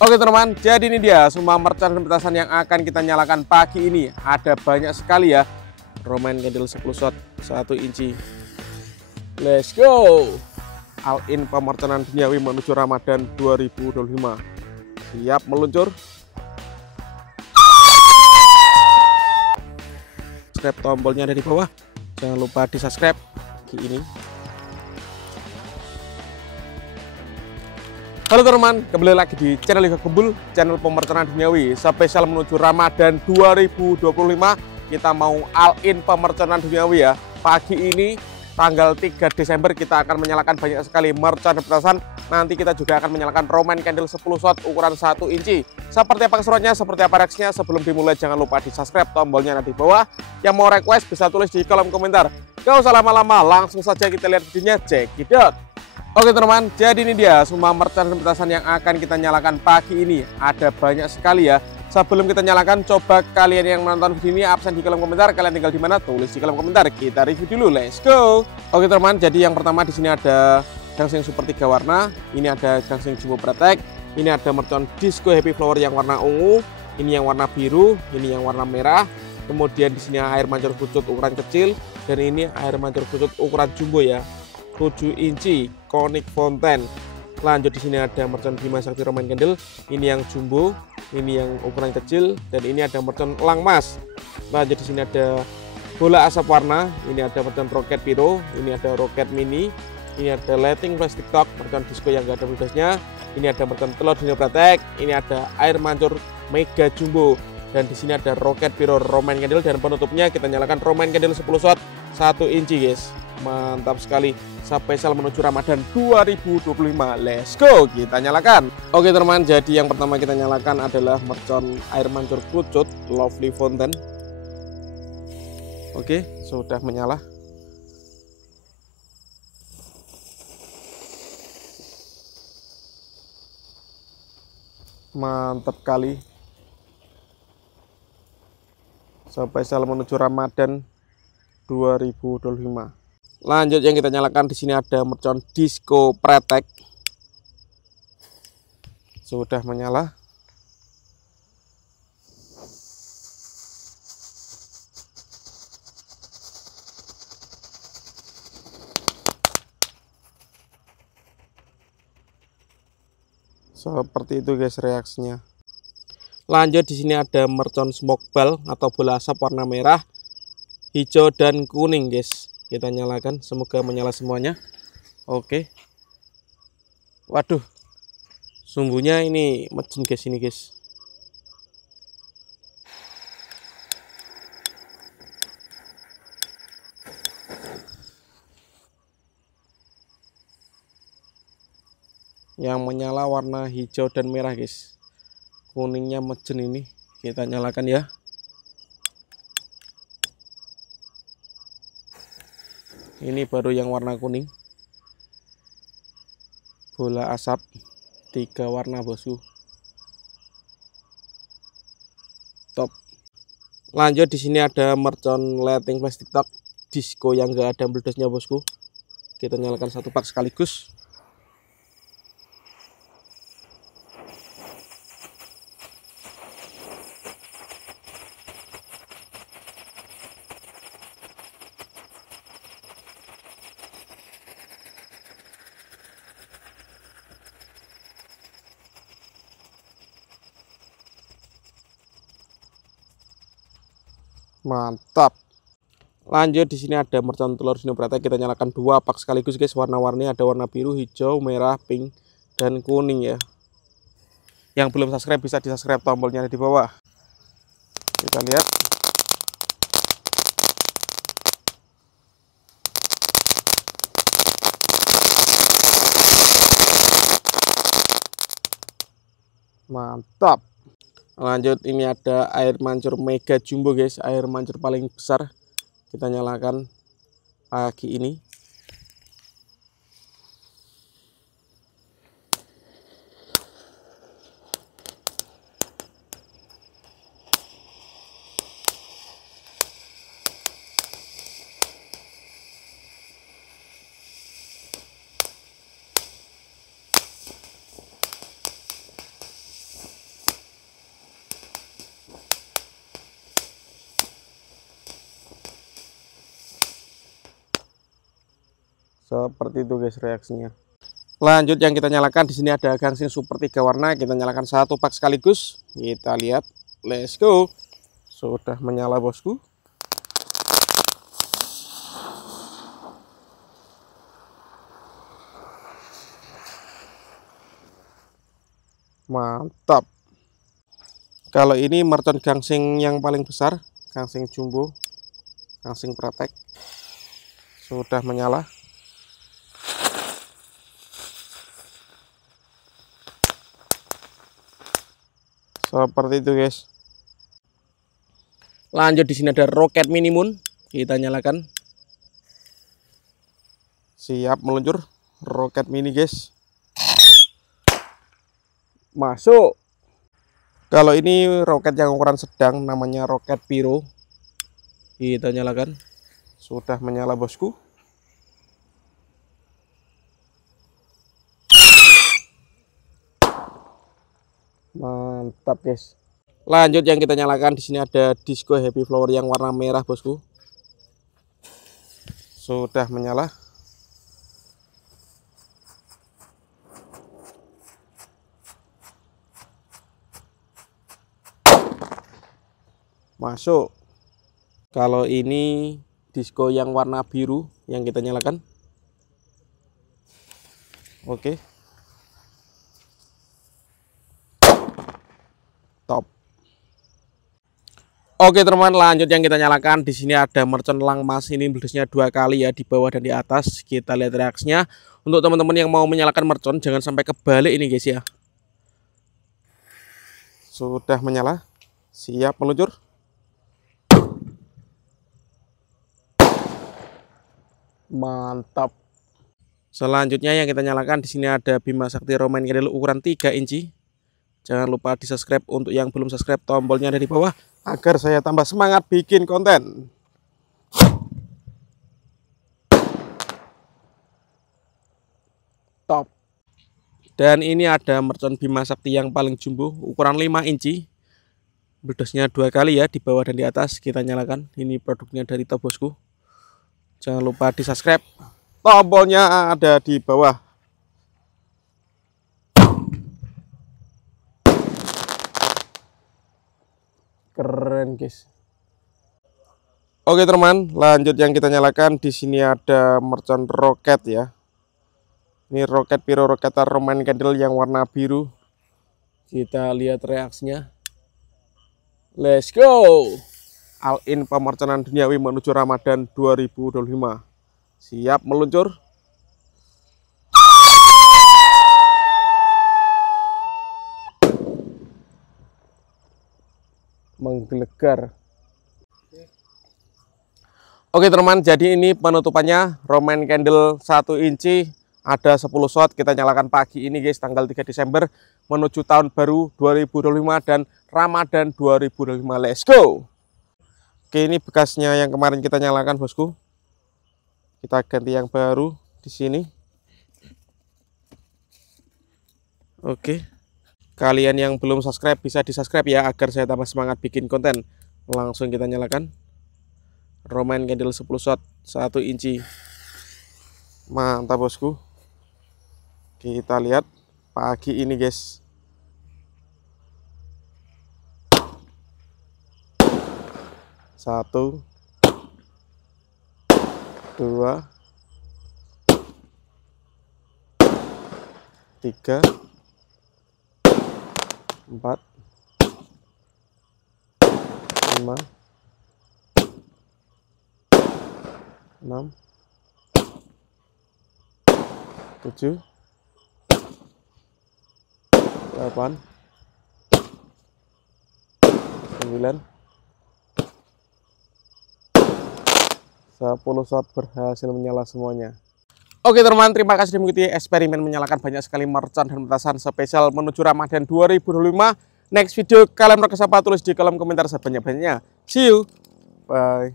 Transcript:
Oke teman, jadi ini dia semua mercon dan petasan yang akan kita nyalakan pagi ini. Ada banyak sekali ya. Roman candle 10 shot 1 inci. Let's go. All in pemerconan duniawi menuju Ramadan 2025. Siap meluncur. Subscribe, tombolnya ada di bawah. Jangan lupa di subscribe ini. Halo teman, kembali lagi di channel Liga Gembul, channel pemerconan duniawi. Spesial menuju Ramadan 2025, kita mau all in pemerconan duniawi ya. Pagi ini tanggal 3 Desember kita akan menyalakan banyak sekali mercon dan petasan. Nanti kita juga akan menyalakan Roman candle 10 shot ukuran 1 inci. Seperti apa keseruannya, seperti apa reaksinya, sebelum dimulai jangan lupa di subscribe, tombolnya ada di bawah. Yang mau request bisa tulis di kolom komentar. Gak usah lama-lama, langsung saja kita lihat videonya, check it out. Oke teman, jadi ini dia semua mercon dan petasan yang akan kita nyalakan pagi ini. Ada banyak sekali ya. Sebelum kita nyalakan, coba kalian yang menonton video ini absen di kolom komentar. Kalian tinggal di mana? Tulis di kolom komentar. Kita review dulu, let's go. Oke teman, jadi yang pertama di sini ada gangsing super 3 warna. Ini ada gangsing jumbo pretek. Ini ada mercon disco happy flower yang warna ungu. Ini yang warna biru. Ini yang warna merah. Kemudian di sini air mancur kucut ukuran kecil. Dan ini air mancur kucut ukuran jumbo ya. 7 inci Conic Fountain. Lanjut di sini ada mercon Bima Sakti Roman Candle. Ini yang jumbo, ini yang ukuran kecil, dan ini ada mercon Elang Mas. Lanjut di sini ada bola asap warna. Ini ada mercon Rocket Piro, ini ada Rocket Mini, ini ada Lighting Plastic Talk, mercon disco yang enggak ada blusnya. Ini ada mercon telur dino pratek, ini ada air mancur Mega Jumbo, dan di sini ada Rocket Piro Roman Candle, dan penutupnya kita nyalakan Roman Candle 10 shot 1 inci guys. Mantap sekali, spesial menuju Ramadan 2025. Let's go, kita nyalakan. Oke teman, jadi yang pertama kita nyalakan adalah mercon air mancur kucut Lovely Fountain. Oke, sudah menyala. Mantap kali, spesial menuju Ramadan 2025. Lanjut yang kita nyalakan di sini ada mercon disco pretek. Sudah menyala. Seperti itu guys reaksinya. Lanjut di sini ada mercon smoke ball atau bola asap warna merah, hijau dan kuning guys. Kita nyalakan, semoga menyala semuanya. Oke. Waduh, sumbunya ini mejen guys ini guys. Yang menyala warna hijau dan merah guys. Kuningnya mejen ini. Kita nyalakan ya. Ini baru yang warna kuning. Bola asap 3 warna bosku. Top. Lanjut di sini ada mercon Lighting Plastic Talk disco yang enggak ada meletusnya bosku. Kita nyalakan 1 pak sekaligus. Mantap. Lanjut di sini ada mercon telur dino pratek. Kita nyalakan 2 pak sekaligus guys. Warna-warni ada warna biru, hijau, merah, pink dan kuning ya. Yang belum subscribe bisa di subscribe, tombolnya ada di bawah. Kita lihat. Mantap. Lanjut ini ada air mancur Mega Jumbo guys, air mancur paling besar. Kita nyalakan pagi ini. Seperti itu guys reaksinya. Lanjut yang kita nyalakan di sini ada gangsing super 3 warna. Kita nyalakan satu pak sekaligus. Kita lihat. Let's go. Sudah menyala bosku. Mantap. Kalau ini mercon gangsing yang paling besar, gangsing jumbo, gangsing pratek, sudah menyala. Seperti itu guys. Lanjut di sini ada roket minimun, kita nyalakan. Siap meluncur, roket mini guys. Masuk. Kalau ini roket yang ukuran sedang, namanya roket Pyro. Kita nyalakan. Sudah menyala bosku. Mantap guys. Lanjut yang kita nyalakan di sini ada disco happy flower yang warna merah bosku. Sudah menyala. Masuk. Kalau ini disco yang warna biru yang kita nyalakan. Oke. Top. Oke teman, lanjut yang kita nyalakan di sini ada mercon langmas. Ini meledusnya 2 kali ya, di bawah dan di atas. Kita lihat reaksinya. Untuk teman-teman yang mau menyalakan mercon jangan sampai kebalik ini guys ya. Sudah menyala. Siap meluncur. Mantap. Selanjutnya yang kita nyalakan di sini ada Bima Sakti Romain Candle ukuran 3 inci. Jangan lupa di subscribe. Untuk yang belum subscribe, tombolnya ada di bawah agar saya tambah semangat bikin konten. Top. Dan ini ada mercon Bima Sakti yang paling jumbo ukuran 5 inci. Meledusnya 2 kali ya, di bawah dan di atas. Kita nyalakan. Ini produknya dari Tobosku. Jangan lupa di subscribe. Tombolnya ada di bawah. Keren guys. Oke teman, lanjut yang kita nyalakan di sini ada mercon roket ya. Ini roket Pyro Roketar Romain Candle yang warna biru. Kita lihat reaksinya. Let's go. All-in pemerconan duniawi menuju Ramadan 2025. Siap meluncur. Menggelegar. Oke teman, jadi ini penutupannya Romain Candle 1 inci. Ada 10 shot. Kita nyalakan pagi ini guys, tanggal 3 Desember menuju tahun baru 2025 dan Ramadan 2025. Let's go. Oke, ini bekasnya yang kemarin kita nyalakan bosku. Kita ganti yang baru di sini. Oke. Kalian yang belum subscribe bisa di subscribe ya, agar saya tambah semangat bikin konten. Langsung kita nyalakan. Romain Candle 10 shot 1 inci. Mantap bosku. Kita lihat pagi ini guys. Satu, 2, 3, 4, 5, 6, 7, 8, 9, 10 shot berhasil menyala semuanya. Oke teman, terima kasih sudah mengikuti eksperimen menyalakan banyak sekali mercon dan petasan spesial menuju Ramadan 2025. Next video kalian mau apa, tulis di kolom komentar sebanyak-banyaknya. See you. Bye.